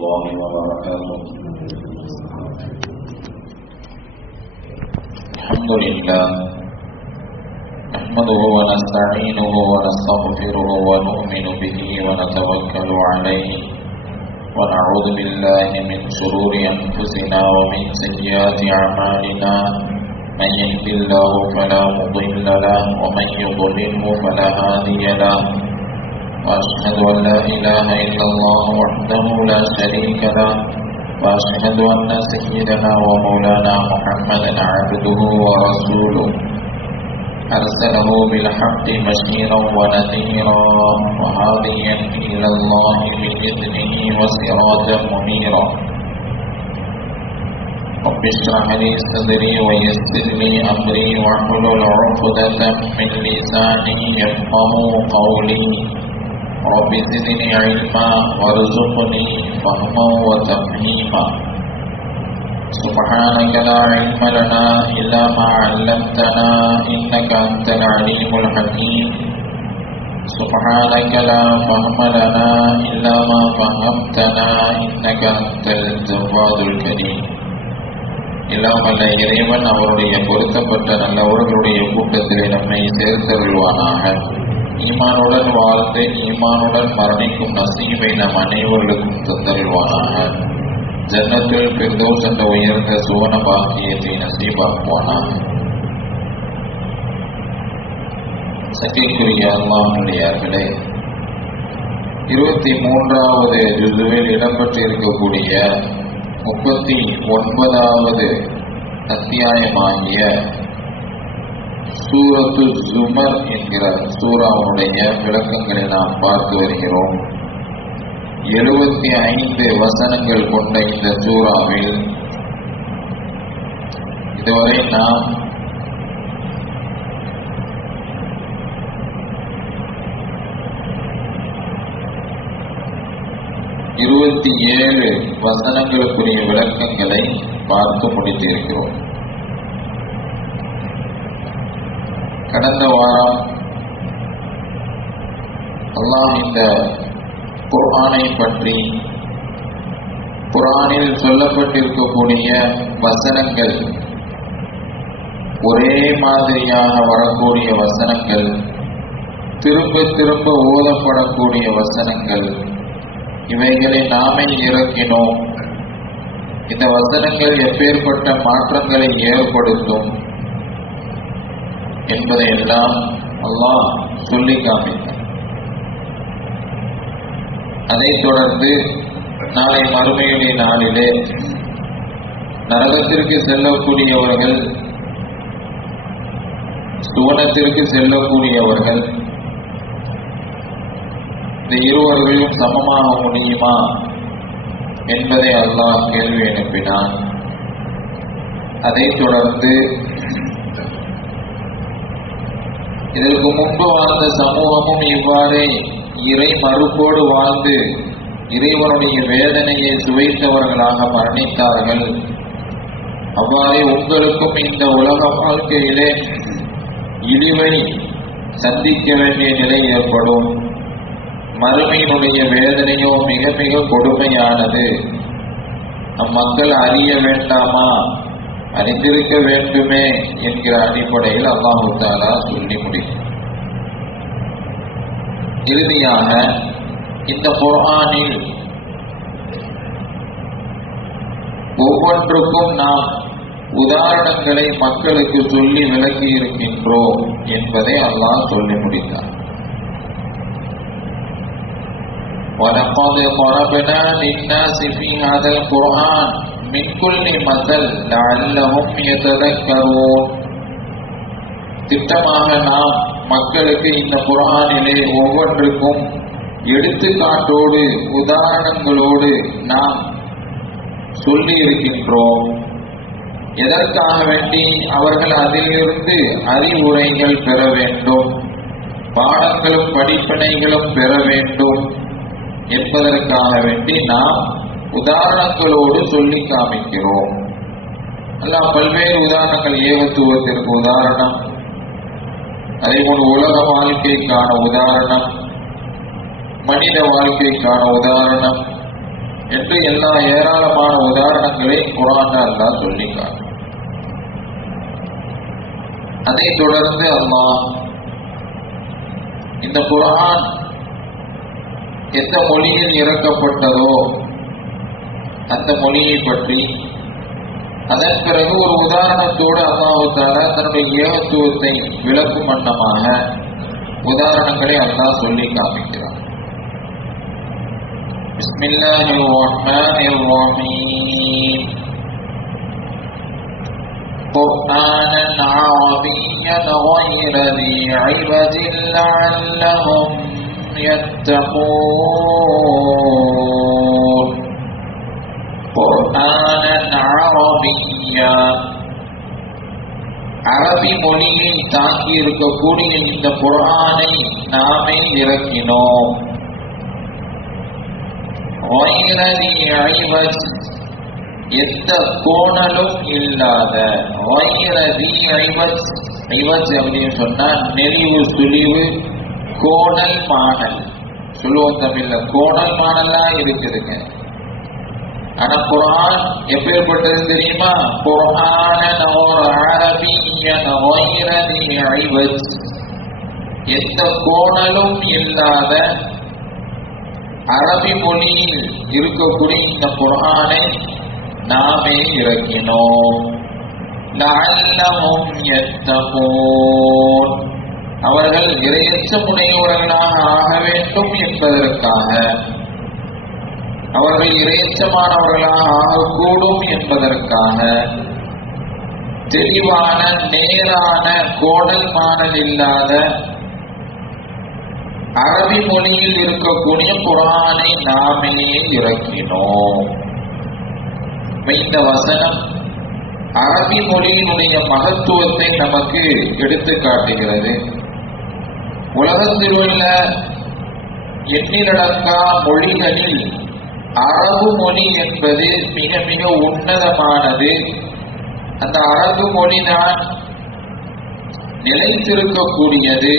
الله وبركاته. الحمد لله نحمده ونستعينه ونستغفره ونؤمن به ونتوكل عليه ونعوذ بالله من شرور أنفسنا ومن سيئات أعمالنا من يهد الله فلا مضل له ومن يضلله فلا هادي له وأشهد أن لا إله إلا الله وحده لا شريك له وأشهد أن سيدنا ومولانا محمدا عبده ورسوله أرسله بالحق بشيرا ونذيرا وهاديا إلى الله بإذنه وسراجا منيرا. رب اشرح لي صدري ويسر لي أمري واحلل عقدة من لساني يفقهوا قولي. رب زدني علما وارزقني فهما وتفهيما. سبحانك لا علم لنا إلا ما علمتنا إنك أنت العليم الحكيم. سبحانك لا فهم لنا إلا ما فهمتنا إنك أنت الجواد الكريم. எல்லாம் வல்ல இறைவன் அவருடைய பொருத்தப்பட்ட நல்லவர்களுடைய கூட்டத்திலே நம்மை சேர்த்தருள்வானாக. ஈமானுடன் வாழ்ந்து ஈமானுடன் மரணிக்கும் நசீபை நம் அனைவர்களுக்கும் தந்தருள்வானாக. ஜன்னத்துல் ஃபிர்தௌஸ் என்ற உயர்ந்த சுவன பாக்கியத்தை நசீபாக்குவானாக. சகிக்குரிய அல்லாஹ்வுடையார்களே, 23வது ஜுஸுவில் இடம்பெற்றிருக்கக்கூடிய 39வது அத்தியாயமாகிய சூரத்து ஜுமர் என்கிற சூராவுடைய விளக்கங்களை நாம் பார்த்து வருகிறோம். 75 வசனங்கள் கொண்ட இந்த சூறாவில் இதுவரை நாம் இருபத்தி 7 வசனங்களுக்குரிய விளக்கங்களை பார்த்து முடித்திருக்கிறோம். கடந்த வாரம் அல்லாஹ் இந்த குர்ஆனை பற்றி, குர்ஆனில் சொல்லப்பட்டிருக்கக்கூடிய வசனங்கள் ஒரே மாதிரியாக வரக்கூடிய வசனங்கள், திரும்ப திரும்ப ஓதப்படக்கூடிய வசனங்கள், இவைகளை நாமே இறக்கினோம். இந்த வசனங்கள் எப்பேற்பட்ட மாற்றங்களை ஏற்படுத்தும் என்பதையெல்லாம் அல்லாஹ் சொல்லி காமித்தார். அதைத் தொடர்ந்து நாளை மறுமையுடைய நாளிலே நரகத்திற்கு செல்லக்கூடியவர்கள், சுவனத்திற்கு செல்லக்கூடியவர்கள், இந்த இருவர்களும் சமமாக முடியுமா என்பதை அல்லாஹ் கேள்வி எழுப்பினான். அதைத் தொடர்ந்து இதற்கு முன்பு வாழ்ந்த சமூகமும் இவ்வாறே இறை மறுப்போடு வாழ்ந்து இறைவனுடைய வேதனையை சுவைத்தவர்களாக மரணித்தார்கள். அவ்வாறே உங்களுக்கும் இந்த உலக வாழ்க்கையிலே இழிவை சந்திக்க வேண்டிய நிலை ஏற்படும். மறுமையினுடைய வேதனையோ மிக மிக கொடுமையானது. நம் மக்கள் அறிய வேண்டாமா, அறிந்திருக்க வேண்டுமே என்கிற அடிப்படையில் அல்லாஹ் தஆலா சொல்லி முடியும். இறுதியாக இந்த குர்ஆனில் ஒவ்வொன்றுக்கும் நாம் உதாரணங்களை மக்களுக்கு சொல்லி விளக்கி இருக்கின்றோம் என்பதை அல்லாஹ் சொல்லி முடித்தார். وَلَقَدْ ضَرَبْنَا لِلنَّاسِ فِي هَذَا الْقُرْآنِ مِنْ كُلِّ مَثَلٍ لَعَلَّهُمْ يَتَذَكَّرُونَ. திட்டமாக நாம் மக்களுக்கு இந்த குர்ஆனிலே ஒவ்வொன்றுக்கும் எடுத்துக்காட்டோடு உதாரணங்களோடு நாம் சொல்லி இருக்கின்றோம். எதற்காக வேண்டி? அவர்கள் அதிலிருந்து அறிவுரைகள் பெற வேண்டும், பாடங்களும் படிப்பினைகளும் பெற வேண்டும் என்பதற்காக வேண்டி நாம் உதாரணங்களோடு சொல்லி காமிக்கிறோம். அல்லாஹ் பல்வேறு உதாரணங்கள், ஏகத்துவத்திற்கு உதாரணம், அதேபோல் உலக வாழ்க்கைக்கான உதாரணம், மனித வாழ்க்கைக்கான உதாரணம், என்று எல்லா ஏராளமான உதாரணங்களை குர்ஆன்ல அல்லாஹ் சொல்லிக்கார். அதைத் தொடர்ந்து அல்லாஹ் இந்த குர்ஆன் எந்த மொழியில் இறக்கப்பட்டதோ அந்த மொழியை பற்றி, அதன் பிறகு ஒரு உதாரணத்தோடு அல்லாஹ் தஆலா தன்னுடைய ஏகத்துவத்தை விளக்கும் வண்ணமாக உதாரணங்களை அல்லாஹ் சொல்லி காமிக்கிறார். பிஸ்மில்லாஹிர் ரஹ்மானிர் ரஹீம். குர்ஆனன் அரபிய்யன் غير ذي عوج لعلهم يتقون. குர்ஆனன் அரபிய்யா, அரபி மொழியை தாங்கி இருக்கக்கூடிய இந்த குர்ஆனை நாமே இறக்கினோம். غير ذي عوج, எந்த கோணலும் இல்லாத. غير ذي عوج, عوج அப்படின்னு சொன்னா நெளிவு சுழிவு, கோணல் மாணல் சொல்லுவோம் தமிழ்ல. கோணல் மாணல்லாம் இருக்குதுங்க. ஆனா குர்ஆன் எப்பேற்பட்டது தெரியுமா? குர்ஆனன் அரபிய்யன் غير ذي عوج, எந்த கோணலும் இல்லாத அரபி மொழியில் இருக்கக்கூடிய இந்த குர்ஆனை நாமே இறக்கினோம். லஅல்லஹும் யத்தகூன், அவர்கள் இறையச்சமுடையவர்களாக ஆக வேண்டும் என்பதற்காக, அவர்கள் இறையச்சமானவர்களாக ஆகக்கூடும் என்பதற்காக, தெளிவான நேரான கோணல் மாணல் இல்லாத அரபி மொழியில் இருக்கக்கூடிய குர்ஆனை நாமே இறக்கினோம். இந்த வசனம் அரபி மொழியினுடைய மகத்துவத்தை நமக்கு எடுத்து காட்டுகிறது. உலகத்தில் உள்ள எண்ணிலடங்கா மொழிகளில் அரபு மொழி என்பது மிக மிக உன்னதமானது. அந்த அரபு மொழிதான் நிலைத்திருக்கக்கூடியது.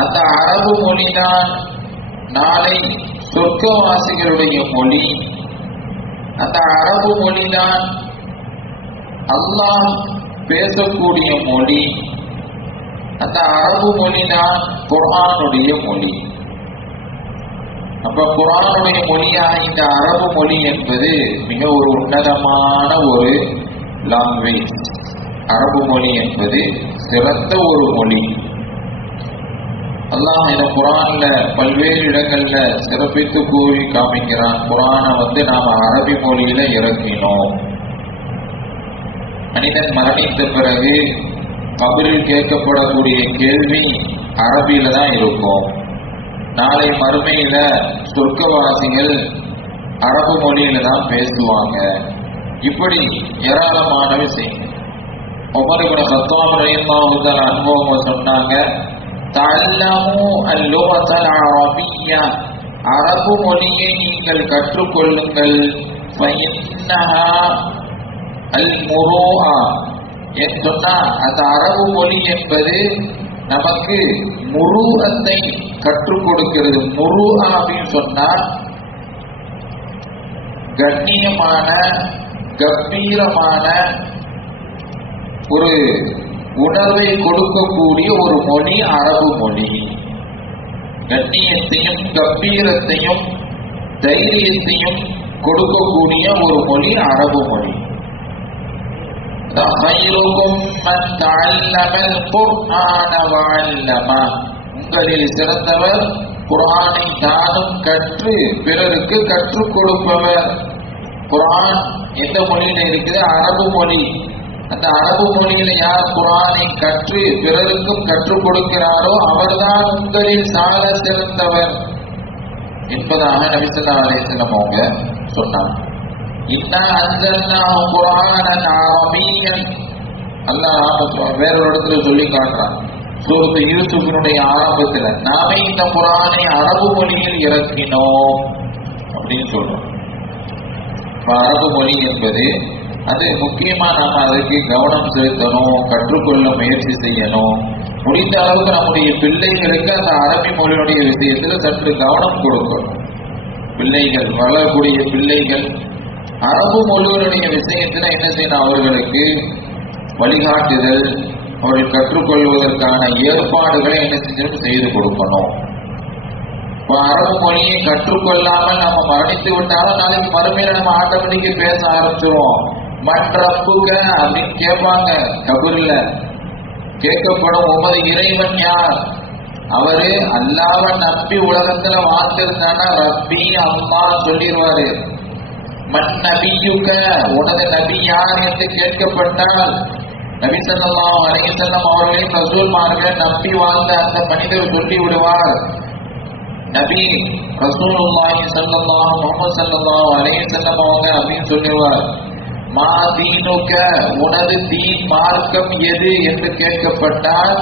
அந்த அரபு மொழிதான் நாளை சொர்க்கவாசிகளுடைய மொழி. அந்த அரபு மொழிதான் அல்லாஹ் பேசக்கூடிய மொழி. அந்த அரபு மொழிதான் குர்ஆனுடைய மொழி. அப்ப குர்ஆனுடைய மொழியாக இந்த அரபு மொழி என்பது மிக ஒரு உன்னதமான ஒரு லாங்குவேஜ். அரபு மொழி என்பது சிறந்த ஒரு மொழி. அல்லாஹ் இந்த குர்ஆன்ல பல்வேறு இடங்கள்ல சிறப்பித்து கூறி காமிக்கிறான். குர்ஆனை நாம அரபி மொழியில இறக்கினோம். மனிதன் மரணித்த பிறகு கபரில் கேட்கப்படக்கூடிய கேள்வி அரபியில தான் இருக்கும். நாளை மறுமையில சொர்க்கவாசிகள் அரபு மொழியில தான் பேசுவாங்க. இப்படி ஏராளமான விஷயம். உமர் இப்னு கத்தாப் ரலியல்லாஹு தஆலா அன்ஹு சொன்னாங்க, தஅல்லமு அல்-லுகத்தல் அரபிய்யா, அரபு மொழியை நீங்கள் கற்றுக்கொள்ளுங்கள். ஃபஇன்னஹா அல்-முரூஆ, என்று சொன்னா அந்த அரபு மொழி என்பது நமக்கு முரூஅத்தை கற்றுக் கொடுக்கிறது. முரூஆ அப்படின்னு சொன்னா கண்ணியமான கம்பீரமான ஒரு உணர்வை கொடுக்கக்கூடிய ஒரு மொழி அரபு மொழி. கண்ணியத்தையும் கம்பீரத்தையும் தைரியத்தையும் கொடுக்கக்கூடிய ஒரு மொழி அரபு மொழி. உங்களில் சிறந்தவர் குர்ஆனை தானும் கற்று பிறருக்கு கற்றுக் கொடுப்பவர். குர்ஆன் எந்த மொழியில இருக்குது? அரபு மொழி. அந்த அரபு மொழியில யார் குர்ஆனை கற்று பிறருக்கும் கற்றுக் கொடுக்கிறாரோ அவர்தான் உங்களில் சால சிறந்தவர் என்பதாக நபி ஸல்லல்லாஹு அலைஹி வஸல்லம் அவங்க சொன்னாங்க. இன்னா அன்ஸல்னாஹு குர்ஆனன் அரபிய்யன், அல்லாஹ் வேறொரு இடத்துல சொல்லி காட்டுறான். சூரத்து யூசுஃபினுடைய ஆரம்பத்துல நாமே இந்த குர்ஆனை அரபு மொழியில் இறக்கினோம் அப்படின்னு சொல்றோம். அரபு மொழி என்பது அது முக்கியமா நாம அதுக்கு கவனம் செலுத்தணும், கற்றுக்கொள்ள முயற்சி செய்யணும். முடிந்த அளவுக்கு நம்முடைய பிள்ளைகளுக்கு அந்த அரபி மொழியுடைய விஷயத்துல சற்று கவனம் கொடுக்கணும். பிள்ளைகள், வளரக்கூடிய பிள்ளைகள் அரபு மொழியினுடைய விஷயத்துல என்ன செய்யணும், அவர்களுக்கு வழிகாட்டுதல், அவர்கள் கற்றுக்கொள்வதற்கான ஏற்பாடுகளை என்ன செஞ்சு செய்து கொடுக்கணும். இப்போ அரபு மொழியை கற்றுக்கொள்ளாமல் நம்ம மரணித்து விட்டாலும் நாளைக்கு மறுமையில நம்ம ஆட்டோமேட்டிக்கா பேச ஆரம்பிச்சிருவோம். மற்றப்புக அப்படின்னு கேட்பாங்க, கபூர்ல கேட்கப்படும், உமது இறைவன் யார்? அவரு அல்லாஹ்வை நம்பி உலகத்துல வாழ்ந்திருந்தானா ரப்பி அம்மா சொல்லிடுவாரு. மன் நபியுக, உனது நபி யார் என்று கேட்கப்பட்டால் நபி ஸல்லல்லாஹு அலைஹி வஸல்லம் அவர்களின் ரசூல்மார்களை நம்பி வாழ்ந்த அந்த மனிதர் சொல்லி விடுவார், நபி ரசூலுல்லாஹி ஸல்லல்லாஹு முஹம்மது ஸல்லல்லாஹு அலைஹி வஸல்லம் அவங்க அப்படின்னு சொல்லிடுவார். மா தீனுக, உனது தீன் மார்க்கம் எது என்று கேட்கப்பட்டால்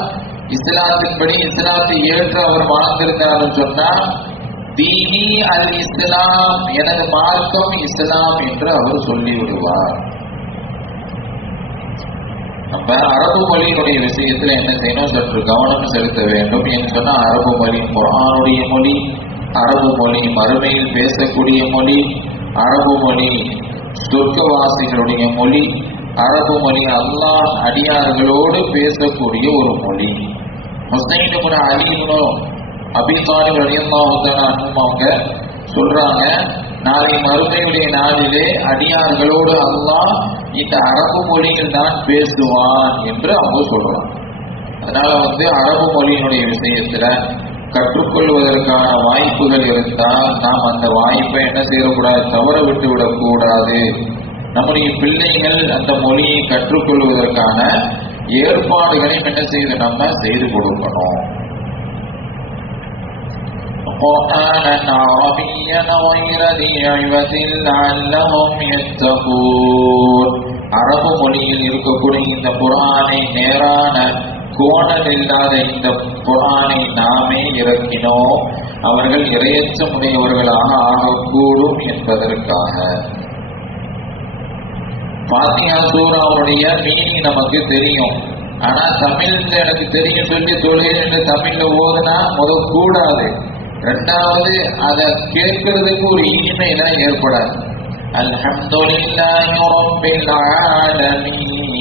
இஸ்லாத்தின்படி இஸ்லாத்தை ஏற்று அவர் வாழ்ந்திருந்தார் சொன்னா தீனி அல் இஸ்லாம், எனது மார்க்கம் இஸ்லாம் என்று அவர் சொல்லி விடுவார். நம்ம அரபு மொழியினுடைய விஷயத்துல என்ன செய்யணும், சற்று கவனம் செலுத்த வேண்டும். என்று சொன்னா அரபு மொழி குர்ஆனுடைய மொழி, அரபு மொழி மறுமையில் பேசக்கூடிய மொழி, அரபு மொழி சொர்க்கவாசிகளுடைய மொழி, அரபு மொழி அல்லாஹ் அடியார்களோடு பேசக்கூடிய ஒரு மொழி. ஹுஸ்னைன் இப்னு அலி இப்னு அபீ தாலிப் ரலியல்லாஹு தஆலா அன்ஹு அவங்க சொல்றாங்க, நாளை மறுமையுடைய நாளிலே அடியார்களோடு அல்லாஹ் இந்த அரபு மொழியில் தான் பேசுவான் என்று அவங்க சொல்றாங்க. அதனால அரபு மொழியினுடைய விஷயத்துல கற்றுக்கொள்வதற்கான வாய்ப்புகள் இருந்தால் நாம் அந்த வாய்ப்பை என்ன செய்யக்கூடாது, தவற விட்டு விடக்கூடாது. நம்முடைய பிள்ளைகள் அந்த மொழியை கற்றுக்கொள்வதற்கான ஏற்பாடுகளை என்ன செய்து நம்ம செய்து கொடுக்கணும். قرآنا عربيا غير ذي عوج لعلهم يتقون. அரபு மொழியில் இருக்கக்கூடிய இந்த குர்ஆனை நேரான கோணல் இல்லாத இந்த குர்ஆனை நாமே இறக்கினோம், அவர்கள் இரையச்சமுடையவர்களாக ஆகக்கூடும் என்பதற்காக. ஃபாத்திஹா சூராவுடைய மீனிங் நமக்கு தெரியும், ஆனா தமிழ்ல எனக்கு தெரியும் சொல்லி தொழுகைன்னு தமிழ்ல ஓதுனா முதல் கூடாது. ரெண்டாவது அதை கேட்கறதுக்கு ஒரு இனிமை தான் ஏற்படாது. அல்ஹம்துலில்லாஹி ரப்பில் ஆலமீன்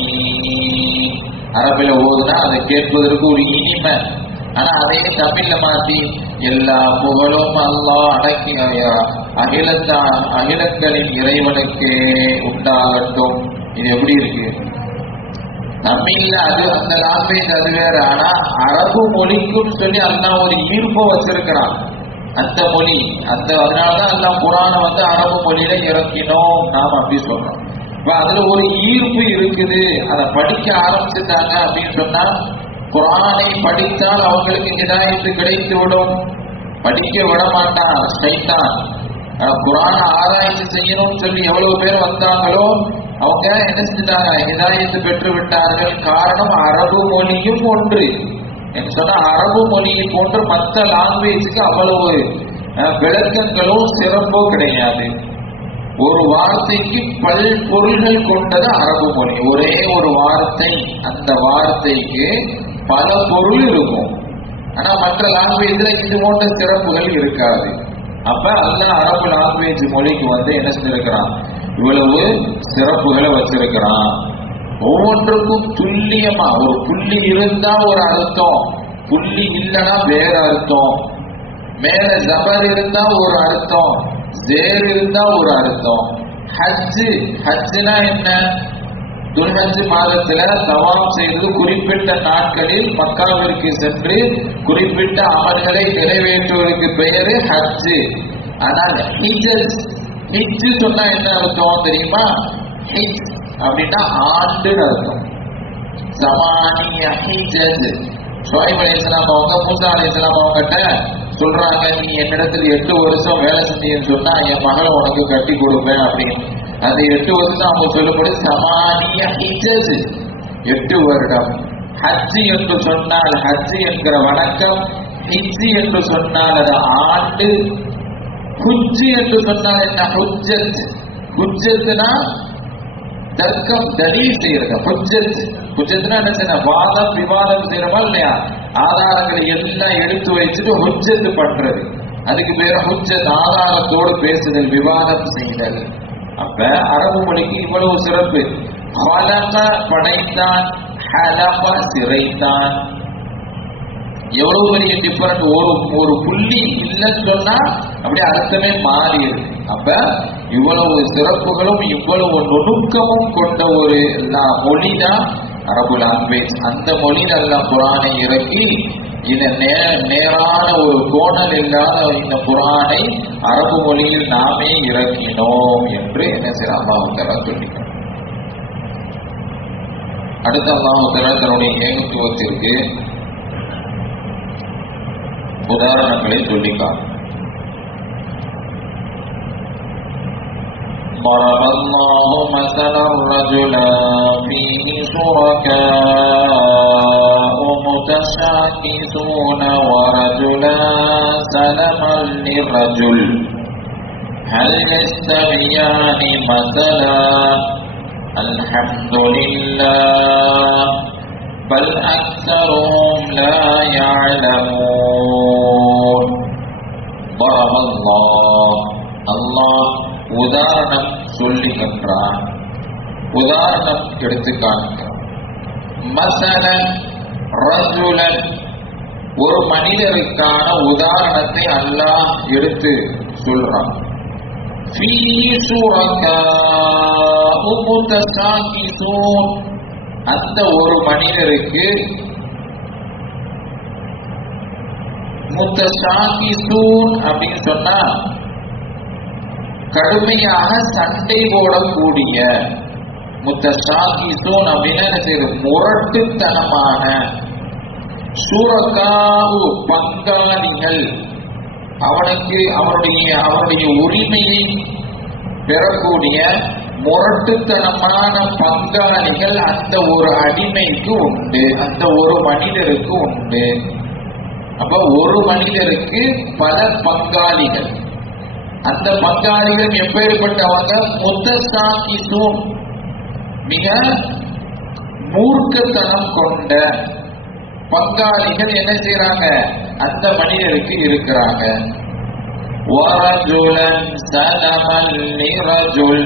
அரபில ஓதுனா அதை கேட்பதற்கு ஒரு இனிமை. ஆனா அதையே தமிழ்ல மாத்தி எல்லா புகழும் அல்லாஹ் அடக்கி அகிலங்களின் இறைவனுக்கு உண்டாகட்டும், இது எப்படி இருக்கு? தமிழ்ல அது அந்த லாங்குவேஜ் அது வேற, ஆனா அரபு மொழிக்கும் சொல்லி அல்லாஹ் ஒரு ஈர்ப்பை வச்சிருக்கிறான். அந்த மொழி அதனாலதான் அல்லாஹ் குர்ஆனை அரபு மொழியில இறக்கினோம் நாம் அப்படி சொல்றோம். அதுல ஒரு ஈர்ப்பு இருக்குது. அதை படிக்க ஆரம்பிச்சுட்டாங்க அப்படின்னு சொன்னா குர்ஆனை படித்தால் அவங்களுக்கு ஹிதாயத்து கிடைத்து விடும். படிக்க விட மாட்டான் சைத்தான். குர்ஆனை ஆராய்ச்சி செய்யணும்னு சொல்லி எவ்வளவு பேர் வந்தாங்களோ அவங்க என்ன செஞ்சிட்டாங்க, ஹிதாயத்து பெற்று விட்டார்கள். காரணம் அரபு மொழியும் ஒன்று என்று சொன்னா அரபு மொழியை போன்று மற்ற லாங்குவேஜுக்கு அவ்வளவு விளக்கங்களோ சிறப்போ கிடையாது. ஒரு வார்த்தைக்கு பல் பொருள்கள் கொண்டது அரபு மொழி. ஒரே ஒரு வார்த்தை, அந்த வார்த்தைக்கு பல பொருள் இருக்கும். ஆனா மற்ற லாங்குவேஜ்ல இது போன்ற சிறப்புகள் இருக்காது. அப்ப அல்லாஹ் அரபு லாங்குவேஜ் மொழிக்கு என்ன செஞ்சிருக்கிறான், இவ்வளவு சிறப்புகளை வச்சிருக்கிறான். ஒவ்வொன்றுக்கும் துல்லியமா ஒரு புள்ளி இருந்தா ஒரு அர்த்தம், புள்ளி இல்லைன்னா வேற அர்த்தம், மேல ஜபர் இருந்தா ஒரு அர்த்தம், ஜேர் இருந்தா ஒரு அர்த்தம். ஹஜ்ஜுனா என்ன? துல்ஹஜ் மாதத்துல தவாப் செய்து குறிப்பிட்ட நாட்களில் மக்காவிற்கு சென்று குறிப்பிட்ட அமல்களை நிறைவேற்றுவதற்கு பெயரு ஹஜ்ஜு. ஆனால் ஹிஜ் சொன்னா என்ன அர்த்தம் தெரியுமா? ஹிஜ் அப்படின்னா ஆண்டு அர்த்தம். சமானிய ஹிஜ்ஜத். ஷுஐப் அலைஹிஸ்ஸலாம் அவங்க மூசா அலைஹிஸ்ஸலாம் அவங்ககிட்ட சொல்றாங்க, நீ என்னிடத்தில் 8 வருஷம் வேலை செஞ்சீங்கன்னு சொன்னா என் மகளை உனக்கு கட்டி கொடுப்பேன் அப்படின்னு. அந்த 8 வருஷம் அவங்க சொல்லப்படி சமானிய ஹிஜ்ஜத், 8 வருடம். ஹஜ் என்று சொன்னால் ஹஜ் என்கிற வணக்கம், ஹிஜ் என்று சொன்னால் அது ஆண்டு, ஹுஜ் என்று சொன்னால் என்ன? ஹுஜ்ஜத். ஹுஜ்ஜத்னா தர்க்கம் தலீல் செய்யறது. ஹுஜ்ஜத்னா என்ன செய்யணும்? வாதம் விவாதம் செய்யறோமா இல்லையா? ஆதாரங்களை எல்லாம் எடுத்து வச்சுட்டு ஹுஜ்ஜத் பண்றது. அதுக்கு பேர் ஹுஜ்ஜத், ஆதாரத்தோடு பேசுதல், விவாதம் செய்தல். அப்ப அரபு மொழிக்கு இவ்வளவு சிறப்பு. ஹலக படைத்தான், ஹலக சிறைத்தான். எவ்வளவு பெரிய டிஃபரண்ட். ஒரு புள்ளி இல்லைன்னு சொன்னா அப்படியே அர்த்தமே மாறிடுது. அப்ப இவ்வளவு சிறப்புகளும் இவ்வளவு நுணுக்கமும் கொண்ட ஒரு மொழிதான் அரபு லாங்குவேஜ். அந்த மொழியில் அல்லாஹ் குர்ஆனை இறக்கி இந்த நேரான ஒரு கோணல் இல்லாத இந்த குர்ஆனை அரபு மொழியில் நாமே இறக்கினோம் என்று என்ன செய்ய அல்லாஹ் தஆலா சொல்லிக்கிறார். அடுத்த அல்லாஹ் தஆலா தன்னுடைய ஏகத்துவத்திற்கு உதாரணங்களை சொல்லிக்கார். ضرب الله مثلا رجلا فيه شركاء متشاكسون ورجلا سلما للرجل هل يستويان مثلا الحمد لله بل أكثرهم لا يعلمون. ضرب الله, அல்லாஹ் உதாரணம் சொல்லுகின்றான், உதாரணம் எடுத்து காண்கிறான். மஸலன் ரஜுலன், ஒரு மனிதருக்கான உதாரணத்தை அல்லாஹ் எடுத்து சொல்றான். ஃபீஹி ஷுரகாஉ முத்தசாகிசூன், அந்த ஒரு மனிதருக்கு முத்தசாகிசூன் அப்படின்னு சொன்னா கடுமையாக சண்டை போடக்கூடிய, முத்தசாகிசூன் அப்படின்னா முரட்டுத்தனமான, ஷுரகாஉ பங்காளிகள், அவனுக்கு அவருடைய உரிமையை பெறக்கூடிய முரட்டுத்தனமான பங்காளிகள் அந்த ஒரு அடிமைக்கு உண்டு, அந்த ஒரு மனிதருக்கு உண்டு. அப்ப ஒரு மனிதருக்கு பல பங்காளிகள். அந்த பங்காளிகள் எப்பேற்பட்டவங்க? முத்தசாகிசூன், மிக மூர்க்கத்தனம் கொண்ட பங்காளிகள் என்ன செய்யறாங்க? அந்த மனிதருக்கு இருக்கிறாங்க. வரஜுலன் சலமன் லிரஜுல்,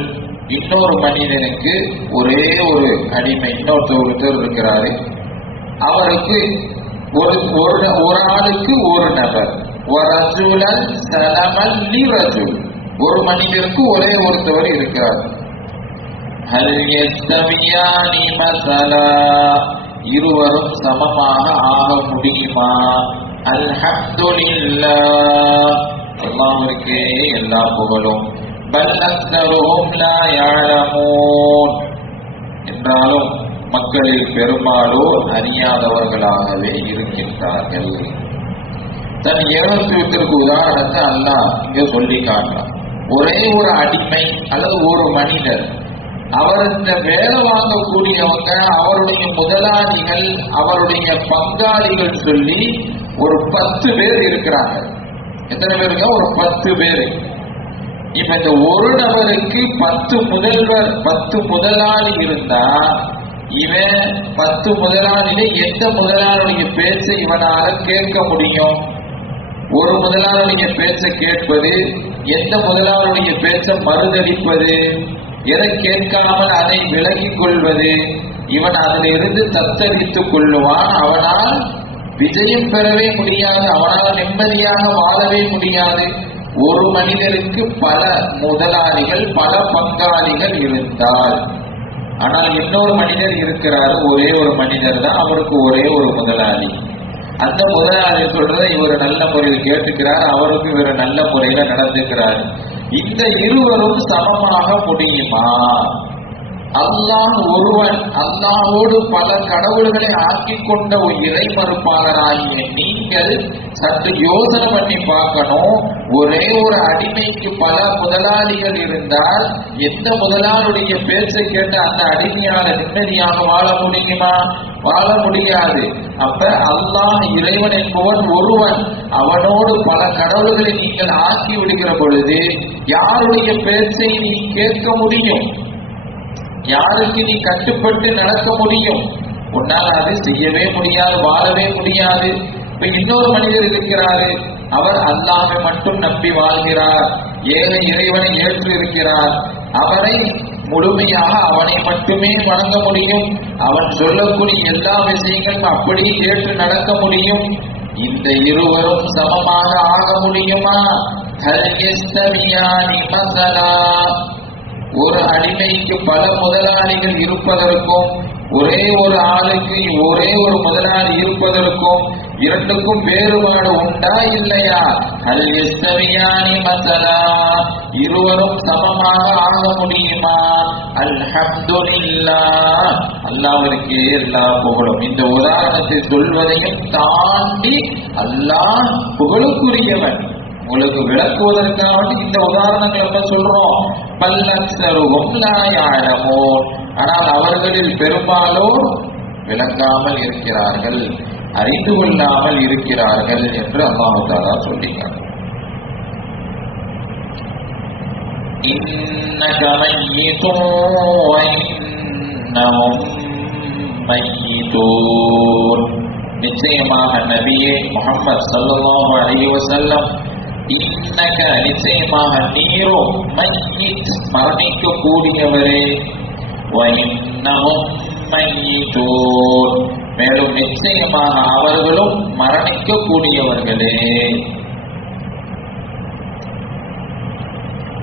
இன்னொரு மனிதனுக்கு ஒரே ஒரு அடிமை, இன்னொருத்தர் இருக்கிறாரு, அவருக்கு ஒரு ஆளுக்கு ஒரு நபர். வரஜுலன் சலமன் லிரஜுல், ஒரு மனிதருக்கு ஒரே ஒருத்தவர் இருக்கிறார். ஹல் யஸ்தவியானி மஸலா, இருவரும் சமமாக ஆக முடியுமா? அல்ஹம்துலில்லாஹ், அல்லாஹ்வுக்கே எல்லா புகழும். பல் அக்ஸருஹும் லா யஅலமூன், என்றாலும் மக்களில் பெரும்பாலோர் அறியாதவர்களாகவே இருக்கின்றார்கள். தன் ஏகத்துவத்திற்கு உதாரணத்தை அல்லாஹ் இங்க சொல்லி காட்டுறான். ஒரே ஒரு அடிமை அல்லது ஒரு மனிதர், அவர் இந்த வேலை வாங்கக்கூடியவங்க, அவருடைய முதலாளிகள், அவருடைய பங்காளிகள் சொல்லி ஒரு 10 பேர் இருக்கிறாங்க. எத்தனை பேருங்க? ஒரு 10 பேர். இப்ப இந்த ஒரு நபருக்கு 10 முதல்வர், 10 முதலாளி இருந்தா, இவன் 10 முதலாளியில எந்த முதலாளியுடைய பேச்சை இவனால கேட்க முடியும்? ஒரு முதலாளியுடைய பேச்சை கேட்பது, எந்த முதலாளியுடைய பேச்சை மறுதளிப்பது, எதை கேட்காமல் அதை விலகிக் கொள்வது, இவன் அதில் இருந்து தத்தரித்துக் கொள்ளுவான். அவனால் விஜயம் பெறவே முடியாது, அவனால் நிம்மதியாக வாழவே முடியாது. ஒரு மனிதருக்கு பல முதலாளிகள், பல பங்காளிகள் இருந்தால், ஆனால் இன்னொரு மனிதர் இருக்கிறார், ஒரே ஒரு மனிதர் தான், அவருக்கு ஒரே ஒரு முதலாளி. அந்த முதலாளி சொல்றதை இவர் நல்ல முறையில் கேட்டுக்கிறார், அவருக்கு இவர் நல்ல முறையில நடந்துக்கிறார். இந்த இருவரும் சமமாக முடியுமா? அல்லாஹ் ஒருவன், அல்லாஹோடு பல கடவுள்களை ஆக்கிக் கொண்ட ஒரு இறை மறுப்பாளராகிய நீங்கள் சற்று யோசனை பண்ணி பார்க்கணும். ஒரே ஒரு அடிமைக்கு பல முதலாளிகள் இருந்தால் எந்த முதலாளியுடைய பேச்சை கேட்டு அந்த அடிமையான நிம்மதியாக வாழ முடியுமா? வாழ முடியாது. அப்ப அல்லாஹ் இறைவன் என்பவன் ஒருவன், அவனோடு பல கடவுள்களை நீங்கள் ஆக்கி விடுகிற பொழுது யாருடைய பேச்சை நீ கேட்க முடியும்? யாருக்கு நீ கட்டுப்பட்டு நடக்க முடியும்? உன்னால் அதை செய்யவே முடியாது, வாழவே முடியாது. இப்ப இன்னொரு மனிதர் இருக்கிறாரு, அவர் அல்லாஹ்வை மட்டும் நம்பி வாழ்கிறார், ஏக இறைவனை ஏற்று இருக்கிறார், அவரை முழுமையாக அவனை மட்டுமே வணங்க முடியும், அவன் சொல்லக்கூடிய எல்லா விஷயங்களும் அப்படியே ஏற்று நடக்க முடியும். இந்த இருவரும் சமமாக ஆக முடியுமா? ஒரு அடிமைக்கு பல முதலாளிகள் இருப்பதற்கும் ஒரே ஒரு ஆளுக்கு ஒரே ஒரு முதலாளி இருப்பதற்கும் இரண்டுக்கும் வேறுபாடு உண்டா இல்லையா? அல் யஸ்தவியானி மஸலா, இருவரும் சமமாக ஆக முடியுமா? அல்ஹம்துலில்லாஹ், அல்லாஹ்விற்கு எல்லா புகழும். இந்த உதாரணத்தை சொல்வதையும் தாண்டி அல்லாஹ் புகழுக்குரியவன். உங்களுக்கு விளக்குவதற்காக இந்த உதாரணங்கள் நம்ம சொல்றோம். பல்லக்ஸருஹும் லா யஅலமூன், ஆனால் அவர்களில் பெரும்பாலோர் விளங்காமல் இருக்கிறார்கள், அறிந்து கொள்ளாமல் இருக்கிறார்கள் என்று அல்லாஹ் தஆலா சொல்கிறார். இன்னக மய்யிதுன் வ இன்னஹும் மய்யிதூன், நிச்சயமாக நபியே முஹம்மது ஸல்லல்லாஹு அலைஹி வஸல்லம், இன்னக நிச்சயமாக நீரோ மய்யித் மரணிக்க கூடியவரே, வ இன்னஹும் மய்யிதூன் மேலும் நிச்சயமாக அவர்களும் மரணிக்க கூடியவர்களே.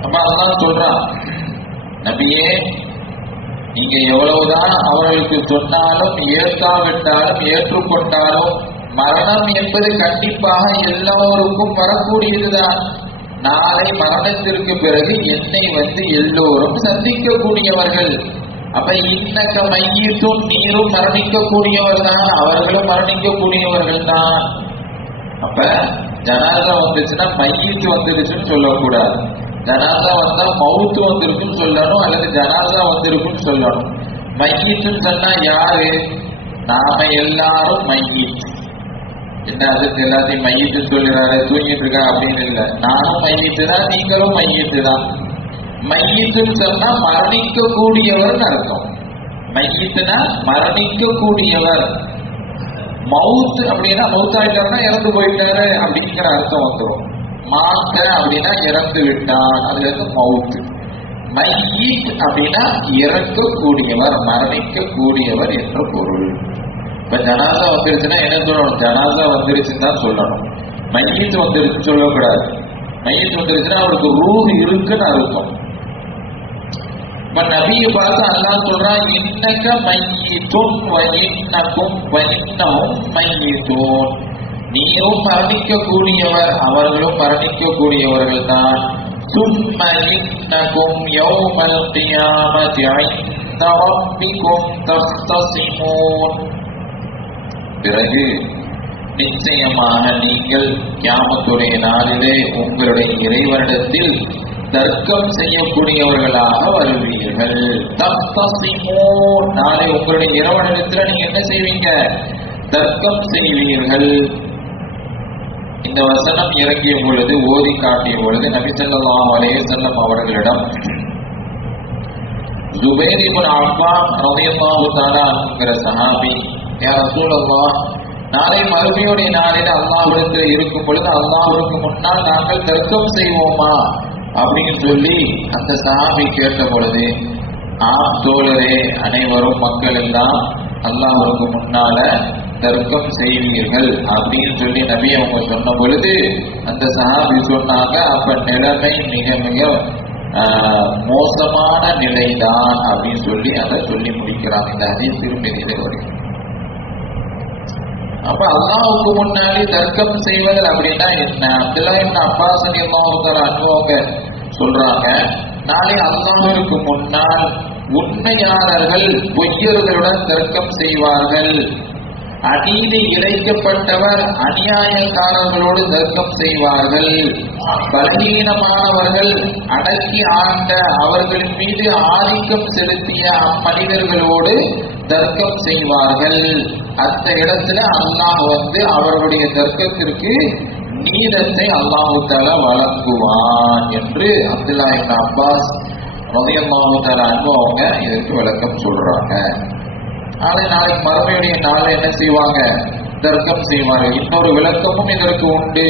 அப்ப அல்லாஹ் சொல்றான், நபியே நீங்க எவ்வளவுதான் அவர்களுக்கு சொன்னாலும் ஏற்காவிட்டாலும் ஏற்றுக்கொண்டாலும் மரணம் என்பது கண்டிப்பாக எல்லோருக்கும் வரக்கூடியதுதான். நாளை மரணத்திற்கு பிறகு என்னை எல்லோரும் சந்திக்கக்கூடியவர்கள். அப்ப இன்னக மையித்தும், நீரும் மரணிக்கக்கூடியவர் தான், அவர்களும் மரணிக்கக்கூடியவர்கள் தான். அப்ப ஜனாதா வந்துச்சுன்னா மையித்து வந்துருச்சுன்னு சொல்லக்கூடாது. ஜனாதா வந்தா மவுத்து வந்திருக்குன்னு சொல்லணும், அல்லது ஜனாதா வந்திருக்குன்னு சொல்லணும். மையித்துன்னு சொன்னா யாரு? நாம எல்லாரும் மையித். என்ன அதுக்கு எல்லாத்தையும் மையித்து சொல்லிடுறாரு, தூங்கிட்டு இருக்கா அப்படின்னு இல்லை. நானும் மையித்து தான், நீங்களும் மையித்து தான். மையித்துன்னு சொன்னா மரணிக்க கூடியவர் அர்த்தம். மையித்துனா மரணிக்க கூடியவர். மவுத் அப்படின்னா மவுத்தாயிட்டாருன்னா இறந்து போயிட்டாரு அப்படிங்கிற அர்த்தம் வந்துடும். மாத்த அப்படின்னா இறந்து விட்டான், அதுல இருந்து மவுத். மையித் அப்படின்னா இறக்கக்கூடியவர், மரணிக்க கூடியவர் என்ற பொருள். இப்ப ஜனாசா வந்துருச்சுன்னா என்ன சொல்லணும்? ஜனாசா வந்துருச்சுன்னு தான் சொல்லணும். மையித் வந்துருச்சுன்னு சொல்லக்கூடாது. மையித் வந்துருச்சுன்னா அவருக்கு ரூஹ் இருக்குன்னு அர்த்தம். இப்ப நபியை பார்த்து அல்லாஹ் சொல்றான், இன்னக மையித்துன் வ இன்னகும் வ இன்னஹும் மையித்தூன், நீரும் மரணிக்க கூடியவர், அவர்களும் மரணிக்க கூடியவர்கள் தான். சும்ம இன்னகும் யௌமல் கியாமத்தி இன்த ரப்பிக்கும் தஹ்தஸிமூன், பிறகு நிச்சயமாக நீங்கள் கியாமத்துடைய நாளிலே உங்களுடைய இறைவனிடத்தில் தர்க்கம் செய்யக்கூடியவர்களாக வருவீர்கள். தஹ்தஸிமூன், நாளை உங்களுடைய இறைவனிடத்தில் நீங்க என்ன செய்வீங்க? தர்க்கம் செய்வீர்கள். இந்த வசனம் இறங்கிய பொழுது, ஓதி காட்டிய பொழுது, நபி ஸல்லல்லாஹு அலைஹி வஸல்லம் அவர்களிடம் ஜுபைர் இப்னு அவ்வாம் ரலியல்லாஹு தஆலா என்கிற சஹாபி, யா ரசூலல்லாஹ், நாளை மறுமையுடைய நாளில் அல்லாஹ்விடத்தில் இருக்கும் பொழுது அல்லாஹ்வுக்கு முன்னால் நாங்கள் தர்க்கம் செய்வோமா அப்படின்னு சொல்லி அந்த சஹாபி கேட்ட பொழுது, ஆம் தோழரே, அனைவரும் மக்கள் எல்லாம் அல்லாஹ்வுக்கு முன்னால தர்க்கம் செய்வீர்கள் அப்படின்னு சொல்லி நபி அவங்க சொன்ன பொழுது அந்த சஹாபி சொன்னாங்க, அப்ப நிலைமை மிக மிக மோசமான நிலைதான் அப்படின்னு சொல்லி அதை சொல்லி முடிக்கிறாங்க. இந்த ஹதீஸ் திருமதியிலே வருகிறது. அப்ப அல்லாஹ்வுக்கு முன்னாடி தர்க்கம் செய்வது அப்படின்னா என்ன? அப்துல்லாஹ் இப்னு அப்பாஸ் ரலியல்லாஹு தஆலா அன்ஹுங்க சொல்றாங்க, நாளை அல்லாஹ்வுக்கு முன்னால் உண்மையாளர்கள் பொய்யர்களுடன் தர்க்கம் செய்வார்கள், அநீதி இழைக்கப்பட்டவர் அநியாயக்காரர்களோடு தர்க்கம் செய்வார்கள், பலகீனமானவர்கள் அடக்கி ஆண்ட அவர்களின் மீது ஆதிக்கம் செலுத்திய அம்மனிதர்களோடு தர்க்கம் செய்வார்கள். அந்த இடத்துல அல்லாஹ் அவர்களுடைய தர்க்கத்திற்கு நீதத்தை அல்லாஹு தஆலா வழங்குவான் என்று அப்துல்லாஹ் இப்னு அப்பாஸ் ரலியல்லாஹு தஆலா அன்ஹு அவங்க இதற்கு விளக்கம் சொல்றாங்க. நாளைக்கு மறுமையுடைய நாள் என்ன செய்வாங்க? தர்க்கம் செய்வார்கள். இன்னொரு விளக்கமும் இதற்கு உண்டு.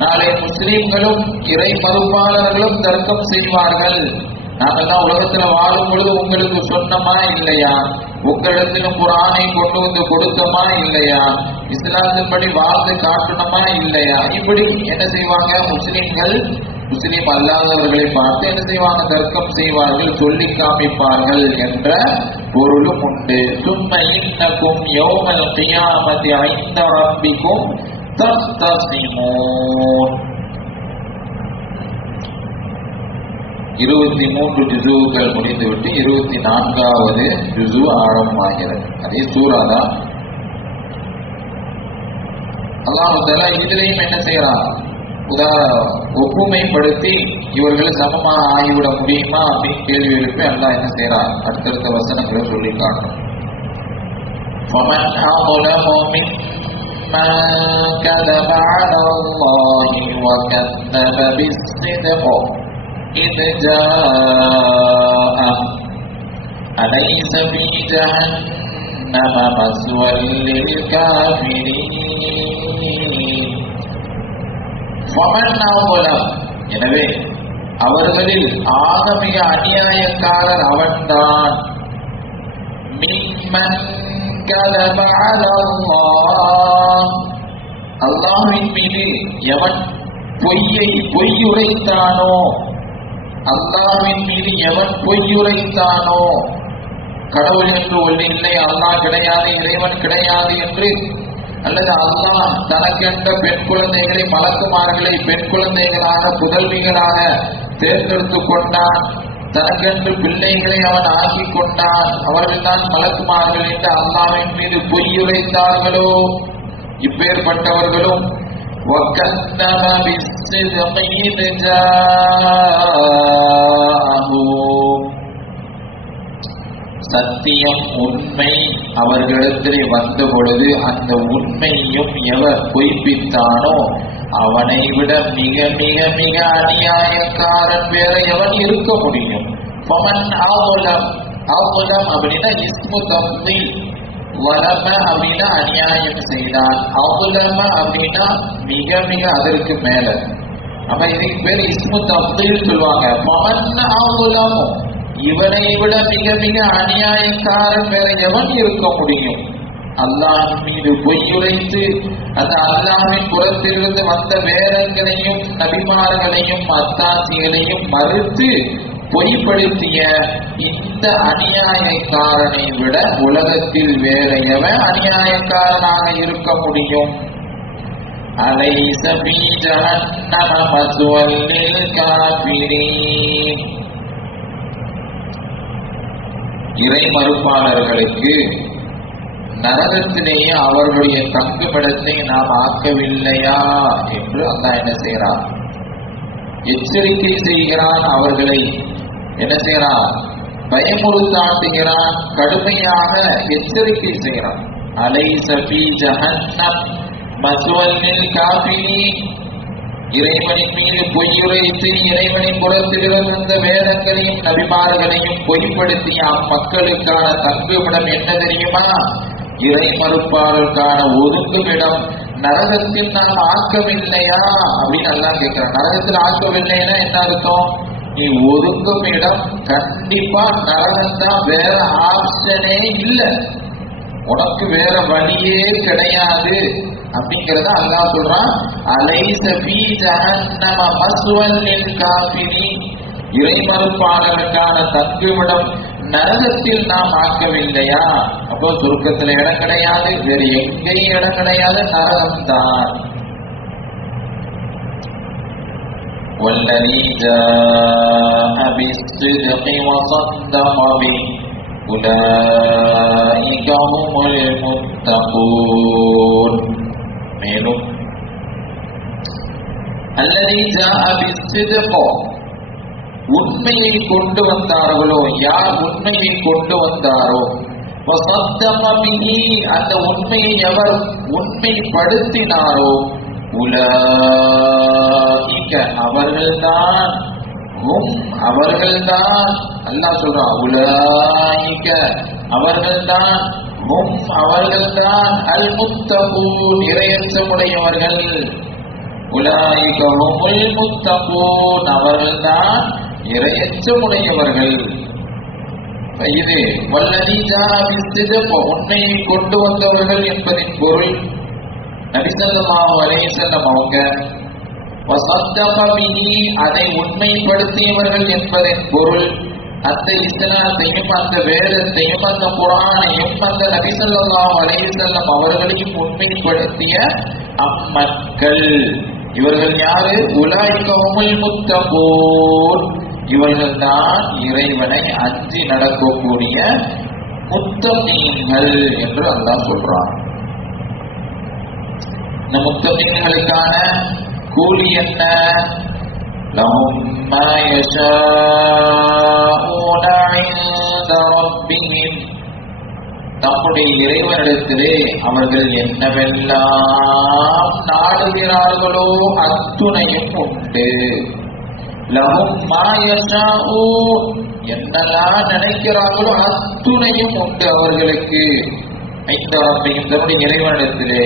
நாளை முஸ்லிம்களும் இறை மறுப்பாளர்களும் தர்க்கம் செய்வார்கள். நாங்கள்தான் உலகத்துல வாழும் பொழுது உங்களுக்கு சொன்னமா இல்லையா, உங்களிடத்திலும் குர்ஆனை கொண்டு வந்து கொடுத்தமா இல்லையா, இஸ்லாத்தின்படி வாழ்ந்து காட்டணுமா இல்லையா, இப்படி என்ன செய்வாங்க முஸ்லிம்கள் முஸ்லிம் அல்லாதவர்களை பார்த்து என்ன செய்வாங்க, தர்க்கம் செய்வார்கள், சொல்லி காமிப்பார்கள் என்ற பொருளும் உண்டு. சும்ம இன்னக்கும் யௌமல் கியாமத்தி ஐந்த ரப்பிக்கும் தஸ்தஸிமூன். 23 ஜுஸுகள் முடிந்துவிட்டு 24வது ஜுஸு ஆரம்பமாகிறது. அதே சூரா தான். அல்லாஹ் தஆலா இதிலேயும் என்ன செய்யறான், ஒப்புமைப்படுத்தி இவர்கள் சமமாக ஆகிவிட முடியுமா அப்படின்னு கேள்வி எழுப்பி அல்லாஹ் என்ன செய்யறான், அடுத்தடுத்த வசனங்களை சொல்லி காட்டும். فَمَنْ أَظْلَمُ مِمَّنْ كَذَبَ عَلَى اللَّهِ وَكَذَّبَ بِالصِّدْقِ إِذْ جَاءَهُ أَلَيْسَ فِي جَهَنَّمَ مَثْوًى لِلْكَافِرِينَ. எனவே அவர்களில் ஆக மிக அநியாயக்காரர் அவன்தான். அல்லாஹ்வின் மீது எவன் பொய்யுரைத்தானோ, அல்லாஹ்வின் மீது எவன் பொய்யுரைத்தானோ, கடவுள் என்று ஒன்று இல்லை, அல்லாஹ் கிடையாது, இறைவன் கிடையாது என்று, அல்லது அல்லாஹ் தனக்கென்ற பெண் குழந்தைகளை மலக்குமார்களை பெண் குழந்தைகளாக புதல்விகளாக தேர்ந்தெடுத்துக் கொண்டான், தனக்கென்று பிள்ளைகளை அவன் ஆக்கிக் கொண்டான், அவர்கள் தான் மலக்குமார்கள் என்று அல்லாஹ்வின் மீது பொய்யுரைத்தார்களோ, இப்பேற்பட்டவர்களும் சத்தியம் உண்மை அவர்களிடத்திலே வந்த பொழுது அந்த உண்மையும் எவர் பொய்ப்பித்தானோ அவனை விட மிக மிக மிக அநியாயக்காரன் வேற எவன் இருக்க முடியும். அப்படின்னா இஸ்மு தப்தீல், வலம அப்படின்னா அநியாயம் செய்தான், அவுலம அப்படின்னா மிக மிக அதற்கு மேல. அப்ப இதுக்கு பேர் இஸ்மு தப்தீல் சொல்லுவாங்க. இவனை விட மிக மிக அநியாயக்காரன் வேற எவன் இருக்க முடியும்? அல்லாஹ் மீது பொய்யுரைத்து அந்த அல்லாஹ்வின் புறத்திலிருந்து வந்த வேதங்களையும் நபிமார்களையும் அத்தாட்சிகளையும் மறுத்து பொய்ப்படுத்திய இந்த அநியாயக்காரனை விட உலகத்தில் வேற எவன் அநியாயக்காரனாக இருக்க முடியும்? அலைஸ ஃபீ ஜஹன்னம மஸ்வல் லில் காஃபிரீன். இறை மறுப்பாளர்களுக்கு நரகத்திலேயே அவர்களுடைய தங்குமிடத்தை நாம் ஆக்கவில்லையா என்று அல்லாஹ் என்ன செய்கிறான், எச்சரிக்கை செய்கிறான். அவர்களை என்ன செய்கிறான், பயமுறுத்தாட்டுகிறான், கடுமையாக எச்சரிக்கை செய்கிறான். அலைஸ ஃபீ ஜஹன்னம் மஸ்வல் லில் காஃபிரீன். இறைவனின் மீது பொய்யுரைத்து இறைவனின் புறத்திலிருந்த வேதங்களையும் நபிமார்களையும் பொய்ப்படுத்திய அம்மக்களுக்கான தங்குமிடம் என்ன தெரியுமா? இறை மறுப்பாளருக்கான ஒதுங்குமிடம் நரகத்தில் நாம் ஆக்கவில்லையா அப்படின்னு எல்லாம் கேட்கிறான். நரகத்தில் ஆக்கவில்லைன்னா என்ன அர்த்தம்? நீ ஒதுங்கும் இடம் கண்டிப்பா நரகம் தான், வேற ஆப்ஷனே இல்லை, உனக்கு வேற வழியே கிடையாது அப்படிங்கறத அல்லாஹ் சொல்றான். அலைஸ ஃபீ ஜஹன்னம மஸ்வல் லில் காஃபிரீன். இறை மறுப்பாளருக்கான தங்குமிடம் நரகத்தில் நாம் ஆக்கவில்லையா? அப்போ சொர்க்கத்துல இடம் கிடையாது, வேறு எங்கேயும் இடம் கிடையாது, நரகம்தான். வல்லதீ ஜாஅ பிஸ்ஸித்கி வஸத்தக பிஹி உலைக ஹுமுல் முத்தகூன். மேலும் அல்லதீ ஜாஅ பிஸ்ஸித்கி, உண்மையை கொண்டு வந்தார்களோ, யார் உண்மையை கொண்டு வந்தாரோ, வஸத்தக பிஹி, அந்த உண்மையை எவர் உண்மைப்படுத்தினாரோ, உலைக அவர்கள்தான், அவர்கள்தான், அல்லாஹ் சொல்றான், உலைக அவர்கள்தான், அவர்கள்தான் அல் முத்தகூன் இறையச்சமுடையவர்கள். உலாயிக ஹுமுல் முத்தகூன், அவர்கள்தான் இறையச்சமுடையவர்கள். இது வல்லதி ஜாஅ பிஸ்ஸித்க், உண்மையை கொண்டு வந்தவர்கள் என்பதின் பொருள் நபி ஸல்லல்லாஹு அலைஹி வஸல்லம் அவங்க வஸத்தக பிஹி, அதை உண்மைப்படுத்தியவர்கள் என்பதின் பொருள் அந்த இஸ்லாத்தையும் அந்த வேதத்தையும் அந்த குர்ஆனையும் அந்த நபி ஸல்லல்லாஹு அலைஹி வஸல்லம் அவர்களையும் உண்மைப்படுத்திய அம்மக்கள். இவர்கள் யாரு? உலாயிக ஹுமுல் முத்தகூன், இவர்கள் தான் இறைவனை அஞ்சி நடக்கக்கூடிய முத்தகீன்கள் என்று அல்லாஹ் சொல்றான். இந்த முத்தகீன்களுக்கான கூலி என்ன? லஹும் மா யஷாஊன இன்த ரப்பிஹிம், தம்முடைய இறைவனிடத்திலே அவர்கள் என்னவெல்லாம் நாடுகிறார்களோ அத்துணையும் உண்டு. லஹும் மா யஷாஊன், என்னெல்லாம் நினைக்கிறார்களோ அத்துணையும் உண்டு அவர்களுக்கு. இன்த ரப்பிஹிம், தம்முடைய இறைவனிடத்திலே.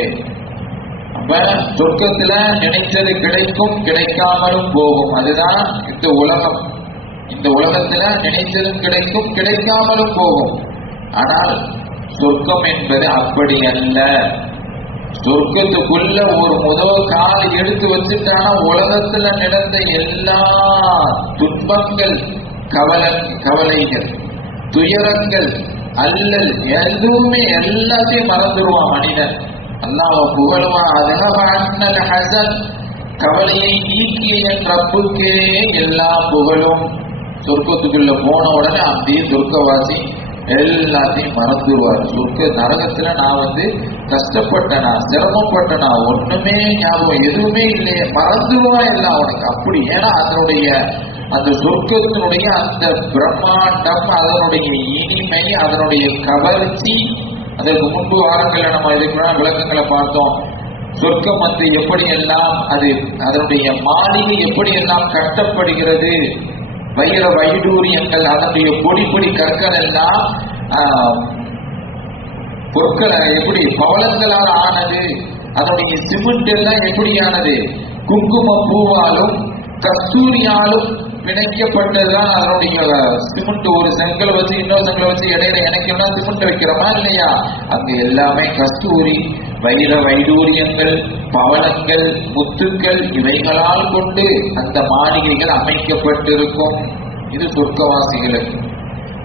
அப்ப சொர்க்கத்துல நினைச்சது கிடைக்கும், கிடைக்காமலும் போகும். அதுதான் இந்த உலகம். இந்த உலகத்துல நினைச்சதும் கிடைக்கும், கிடைக்காமலும் போகும். ஆனால் சொர்க்கம் என்பது அப்படி அல்ல. சொர்க்கத்துக்குள்ள ஒரு முதல் கால் எடுத்து வச்சுட்டான உலகத்துல நடந்த எல்லா துன்பங்கள், கவலைகள், துயரங்கள், அல்லல் எதுவுமே எல்லாத்தையும் மறந்துடுவான் மனிதன். அல்லாஹ் புகழ்வான். அதனால் ஹசன், கவலையை நீக்கிய என் ரப்புக்கே எல்லா புகழும். சொர்க்கத்துக்குள்ள போன உடனே அப்படியே சொர்க்கவாசி எல்லாத்தையும் மறந்துடுவார். சொர்க்க நரகத்துல நான் கஷ்டப்பட்டனா, சிரமப்பட்டனா, ஒண்ணுமே ஞாபகம் எதுவுமே இல்லையே, மறந்துடுவான் எல்லாம் அவனுக்கு. அப்படி ஏன்னா அதனுடைய அந்த சொர்க்கத்தினுடைய அந்த பிரம்மாண்டம், அதனுடைய இனிமை, அதனுடைய கவர்ச்சி. அதற்கு முன்பு வாரங்களில் நம்ம இதுக்குள்ள விளக்கங்களை பார்த்தோம். சொர்க்கம் எப்படி எல்லாம் அதனுடைய மாளிகை எப்படி எல்லாம் கட்டப்படுகிறது, வைர வைடூரியங்கள், அதனுடைய பொடி பொடி கற்கள் எல்லாம் பொருட்கள் எப்படி பவளங்களால் ஆனது, அதனுடைய சிமெண்ட் எல்லாம் எப்படியானது குங்கும பூவாலும் கஸ்தூரியாலும் பிணைக்கப்பட்டதுதான் அதனுடைய சிமெண்ட். ஒரு செங்கலை வச்சு இன்னொரு செங்கலை வச்சு இடையில இணைக்கணும்னா சிமெண்ட் வைக்கிறோமா இல்லையா? அங்க எல்லாமே கஸ்தூரி, வைர வைடூரியங்கள், பவளங்கள், முத்துக்கள், இவைகளால் கொண்டு அந்த மாளிகைகள் அமைக்கப்பட்டிருக்கும். இது சொர்க்கவாசிகளுக்கு.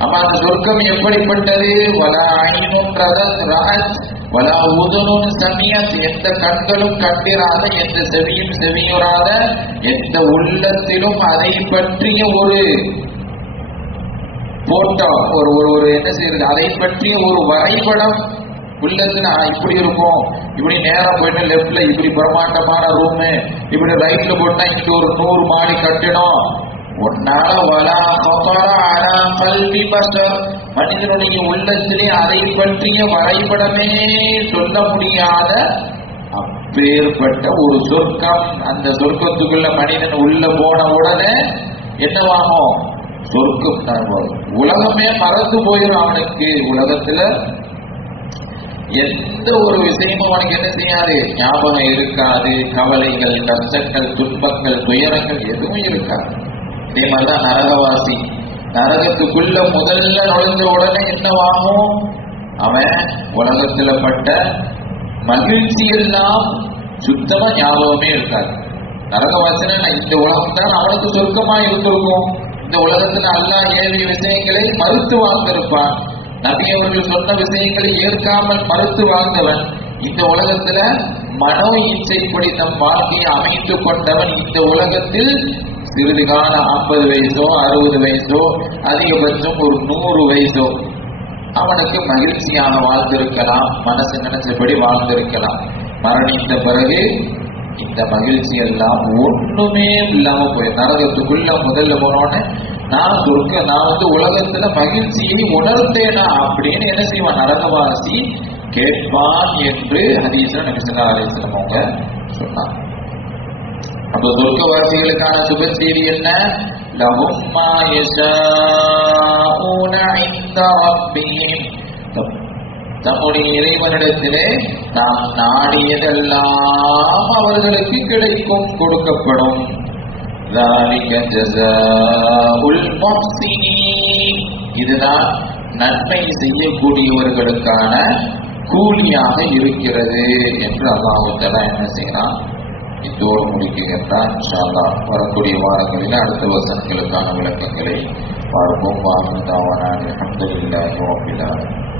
ஆமா, அந்த சொர்க்கம் எப்படிப்பட்டது? வலா ஐனுன் ரஅத் வலா உதுனுன் சமியத், எந்த கண்களும் கண்டிராத, எந்த செவியும் செவியுறாத, எந்த உள்ளத்திலும் அதை பற்றிய ஒரு போட்டோ, ஒரு என்ன செய்யறது, அதை பற்றிய ஒரு வரைபடம் உள்ளதுன்னா இப்படி இருக்கும். இப்படி நேரம் போயிட்டு லெப்ட்ல இப்படி பிரம்மாண்டமான ரூமு, இப்படி ரைட்ல போட்டா இங்க ஒரு 100 மாடி கட்டிடம். ஒன்னால வலா கஃபர அலா கல்பி பஷர், மனிதனுடைய உள்ளத்திலே அதை பற்றிய வரைபடமே சொல்ல முடியாத அப்பேற்பட்ட ஒரு சொர்க்கம். அந்த சொர்க்கத்துக்குள்ள மனிதன் உள்ள போன உடனே என்னவாகும்? சொர்க்கம் தான் வரும். உலகமே மறந்து போயிடும் அவனுக்கு. உலகத்துல எந்த ஒரு விஷயமும் அவனுக்கு என்ன செய்யாது, ஞாபகம் இருக்காது. கவலைகள், கஷ்டங்கள், துன்பங்கள், துயரங்கள் எதுவும் இருக்காது. இதே மாதிரிதான் நரகவாசி. நரகத்துக்குள்ள முதல்ல நுழைஞ்ச உடனே என்னவாகும்? அவன் உலகத்துல பட்ட மகிழ்ச்சி எல்லாம் சுத்தமா ஞாபகமே இருக்காது. நரகவாசினா இந்த உலகம் தான் அவனுக்கு சொர்க்கமா இருந்திருக்கும். இந்த உலகத்துல அல்லாஹ் ஏறிய விஷயங்களை மறுத்து வாழ்ந்திருப்பான். நபி அவர்கள் சொன்ன விஷயங்களை ஏற்காமல் மறுத்து வாழ்ந்தவன். இந்த உலகத்துல மனோ இச்சைப்படி நம் வாழ்க்கையை அமைத்துக் கொண்டவன். இந்த உலகத்தில் சிறிது காலம் 50 வயசோ 60 வயசோ அதிகபட்சம் ஒரு 100 வயசோ அவனுக்கு மகிழ்ச்சியாக வாழ்ந்திருக்கலாம், மனசு நினைச்சபடி வாழ்ந்திருக்கலாம். மரணித்த பிறகு இந்த மகிழ்ச்சி எல்லாம் ஒண்ணுமே இல்லாம போய் நரகத்துக்குள்ள முதல்ல போனோன்னு நான் உலகத்துல மகிழ்ச்சியை உணர்ந்தேனா அப்படின்னு என்ன செய்வான் நரகவாசி கேட்பான் என்று ஹதீஸ்ல நபி ஸல்லல்லாஹு அலைஹி வஸல்லம் அவங்க சொன்னார். அப்ப சொர்க்கவாசிகளுக்கான சுப செய்தி என்ன? லஹும் மா யஷாஊன இன்த ரப்பிஹிம், தம்முடைய இறைவனிடத்திலே நாம் நாடியதெல்லாம் அவர்களுக்கு கிடைக்கும், கொடுக்கப்படும். ذَلِكَ جَزَاءُ الْمُحْسِنِينَ இதுதான் நன்மை செய்யக்கூடியவர்களுக்கான கூலியாக இருக்கிறது என்று அல்லாஹ் தஆலா என்ன செய்யலாம், இதோடு முடிக்கின்றான். இன்ஷா அல்லாஹ் வரக்கூடிய வாரங்களில் அடுத்த வசனங்களுக்கான விளக்கங்களை பார்ப்போம். வாஹிரு தாவானா அல்ஹம்துலில்லாஹி ரப்பில் ஆலமீன்.